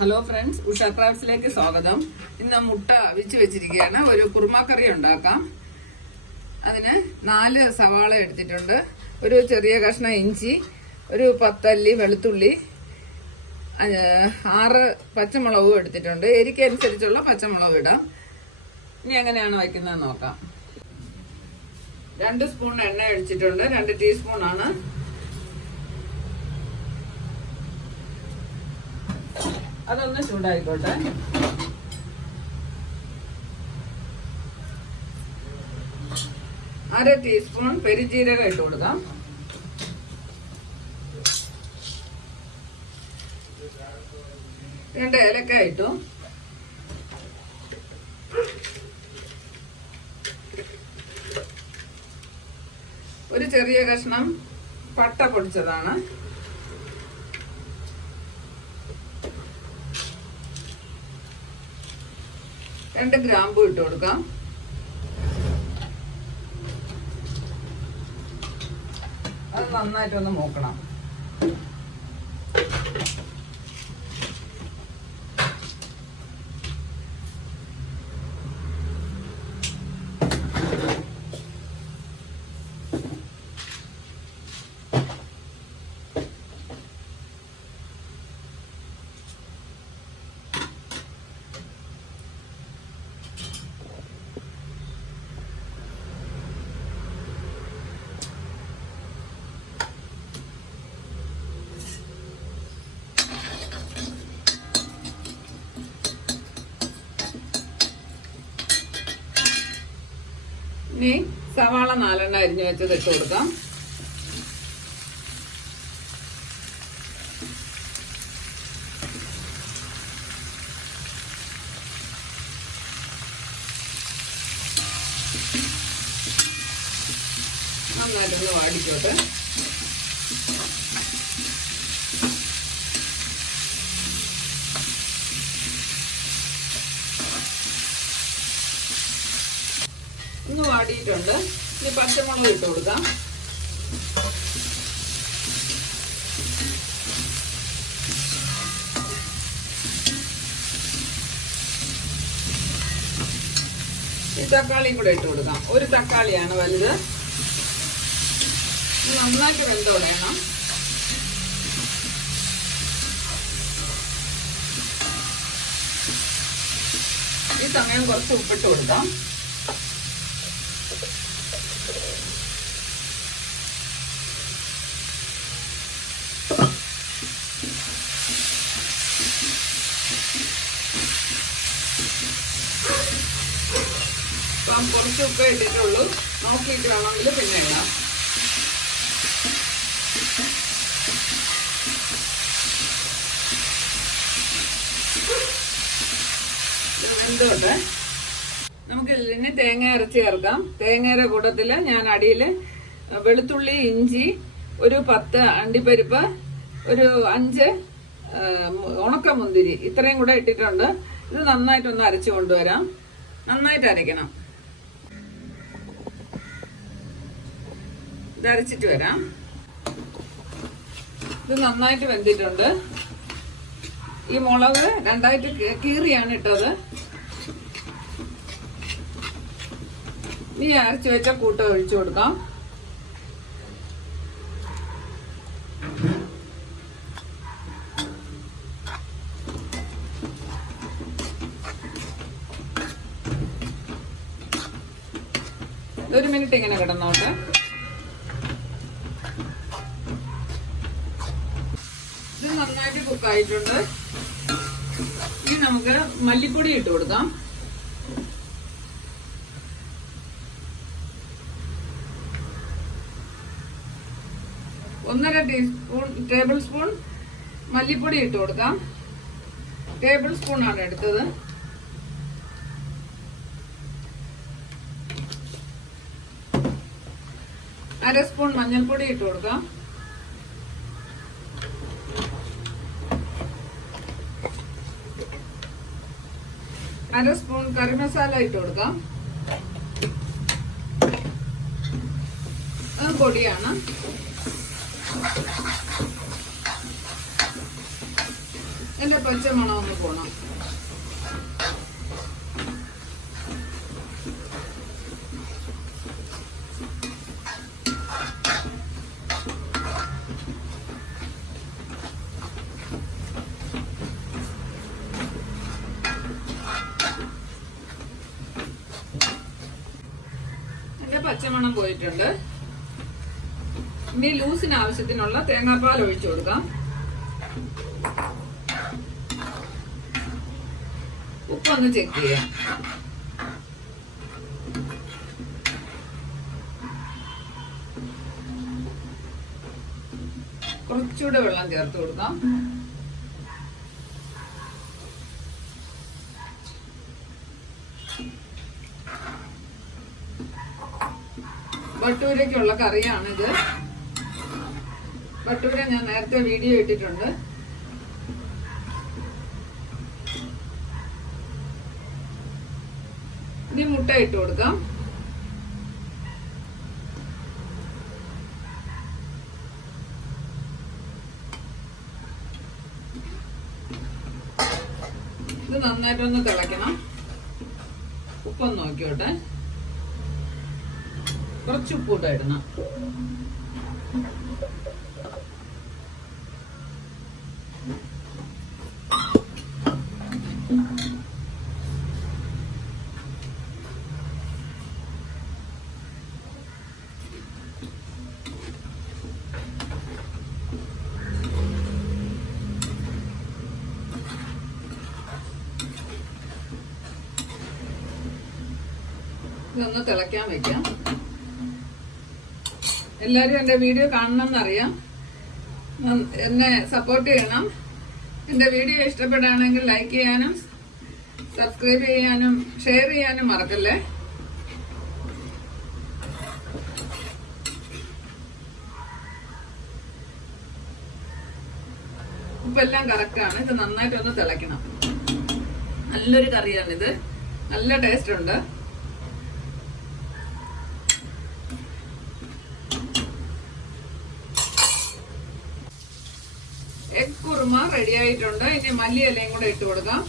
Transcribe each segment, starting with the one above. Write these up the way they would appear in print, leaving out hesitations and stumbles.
Hello friends, Usha ക്രാഫ്റ്റ്സിലേക്ക് സ്വാഗതം. ഇന്ന് മുട്ട അവിച്ച് വെച്ചിരിക്കുകയാണ്. ഒരു കുറുമക്കറി ഉണ്ടാക്കാം. അതിന് 4 സവാള എടുത്തിട്ടുണ്ട്, ഒരു ചെറിയ കഷ്ണം ഇഞ്ചി, ഒരു 10 അല്ലി വെളുത്തുള്ളി, 6 പച്ചമുളകും എടുത്തിട്ടുണ്ട്. എരിക്ക് അനുസരിച്ചുള്ള പച്ചമുളക് ഇടാം. ഇനി എങ്ങനെയാണ് വയ്ക്കുന്നത് നോക്കാം. 2 സ്പൂൺ എണ്ണ ഒഴിച്ചിട്ടുണ്ട്. 2 ടീസ്പൂണാണ്. അതൊന്ന് ചൂടായിക്കോട്ടെ. അര ടീസ്പൂൺ പെരുംജീരകം ഇട്ട് കൊടുക്കാം. രണ്ട് ഏലക്ക ഇട്ടു. ഒരു ചെറിയ കഷ്ണം പട്ട പൊടിച്ചതാണ്. രണ്ട് ഗ്രാമ്പു ഇട്ട് കൊടുക്കാം. അത് നന്നായിട്ടൊന്ന് മൂക്കണം. ഇനി സവാള 4 അരിഞ്ഞു വെച്ചത് ഇട്ട് കൊടുക്കാം. നന്നായിട്ടൊന്ന് വാടിക്കോട്ടെ. ഒന്ന് വാടിയിട്ടുണ്ട്. ഇനി പച്ചമുളക് ഇട്ട് കൊടുക്കാം. ഈ തക്കാളിയും കൂടെ ഇട്ട് കൊടുക്കാം. ഒരു തക്കാളിയാണ് വലുത്. നന്നായിട്ട് വെന്തോടയണം. ഈ സമയം കുറച്ച് ഉപ്പിട്ട് കൊടുക്കാം. കുറച്ച് ഉപ്പ് ഇട്ടിട്ടുള്ളൂ. നോക്കിയിട്ട് വേണമെങ്കിൽ പിന്നെ ഇടാം. എന്തോട്ടെ നമുക്ക് ഇതിന് തേങ്ങ അരച്ച് ചേർക്കാം. തേങ്ങയുടെ കൂട്ടത്തിൽ ഞാൻ അടിയിൽ വെളുത്തുള്ളി, ഇഞ്ചി, ഒരു 10 അണ്ടിപ്പരിപ്പ്, ഒരു 5 ഉണക്കമുന്തിരി ഇത്രയും കൂടെ ഇട്ടിട്ടുണ്ട്. ഇത് നന്നായിട്ടൊന്ന് അരച്ചു കൊണ്ടുവരാം. നന്നായിട്ട് അരയ്ക്കണം. ഇത് അരച്ചിട്ട് വരാം. ഇത് നന്നായിട്ട് വെന്തിട്ടുണ്ട്. ഈ മുളക് 2ആയിട്ട് കീറിയാണ് ഇട്ടത്. ഇനി അരച്ചു വെച്ച കൂട്ട് ഒഴിച്ചു കൊടുക്കാം. ഒരു മിനിറ്റ് ഇങ്ങനെ കിടന്നോട്ടെ. ഇത് നന്നായിട്ട് കുക്കായിട്ടുണ്ട്. ഇനി നമുക്ക് മല്ലിപ്പൊടി ഇട്ട് കൊടുക്കാം. ഒന്നര ടേബിൾ സ്പൂൺ മല്ലിപ്പൊടി ഇട്ട് കൊടുക്കാം. ടേബിൾ സ്പൂൺ ആണ് എടുത്തത്. അര സ്പൂൺ മഞ്ഞൾപ്പൊടി ഇട്ട് കൊടുക്കാം. അര സ്പൂൺ കറി മസാല ഇട്ട് കൊടുക്കാം. അത് പൊടിയാണ്. എന്റെ പച്ചമണം ഒന്ന് പോണം. എന്റെ പച്ചമണം പോയിട്ടുണ്ട്. ഇനി ലൂസിന് ആവശ്യത്തിനുള്ള തേങ്ങാപ്പാൽ ഒഴിച്ചു കൊടുക്കാം. ഉപ്പൊന്ന് ചെക്ക് ചെയ്യാം. കുറച്ചുകൂടെ വെള്ളം ചേർത്ത് കൊടുക്കാം. ഭട്ടൂരയ്ക്കുള്ള കറിയാണിത്. ഭട്ടൂര ഞാൻ നേരത്തെ വീഡിയോ ഇട്ടിട്ടുണ്ട്. ഇനി മുട്ട ഇട്ട് കൊടുക്കാം. ഇത് നന്നായിട്ടൊന്ന് തിളയ്ക്കണം. ഉപ്പൊന്ന് നോക്കിയോട്ടെ. കുറച്ച് ഉപ്പ് കൂടെ ഇടണം. ഇതൊന്ന് തിളയ്ക്കാൻ വെക്കാം. എല്ലാവരും എൻ്റെ വീഡിയോ കാണണമെന്നറിയാം. എന്നെ സപ്പോർട്ട് ചെയ്യണം. എൻ്റെ വീഡിയോ ഇഷ്ടപ്പെടുകയാണെങ്കിൽ ലൈക്ക് ചെയ്യാനും സബ്സ്ക്രൈബ് ചെയ്യാനും ഷെയർ ചെയ്യാനും മറക്കല്ലേ. ഉപ്പെല്ലാം കറക്റ്റാണ്. ഇത് നന്നായിട്ടൊന്ന് തിളയ്ക്കണം. നല്ലൊരു കറിയാണിത്. നല്ല ടേസ്റ്റ് ഉണ്ട്. എഗ് കുറുമ റെഡി ആയിട്ടുണ്ട്. ഇനി മല്ലിയിലയും കൂടെ ഇട്ട് കൊടുക്കാം.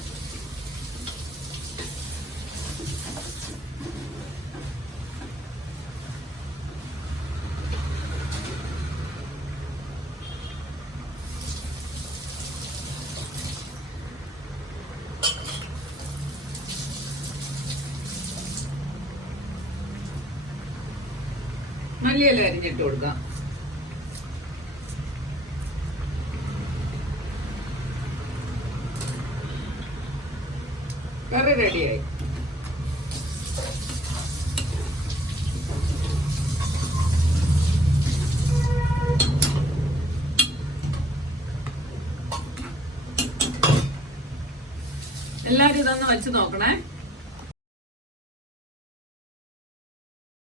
മല്ലിയില അരിഞ്ഞിട്ട് കൊടുക്കാം. കറി റെഡിയായി. എല്ലാവരും ഇതൊന്ന് വെച്ച് നോക്കണേ.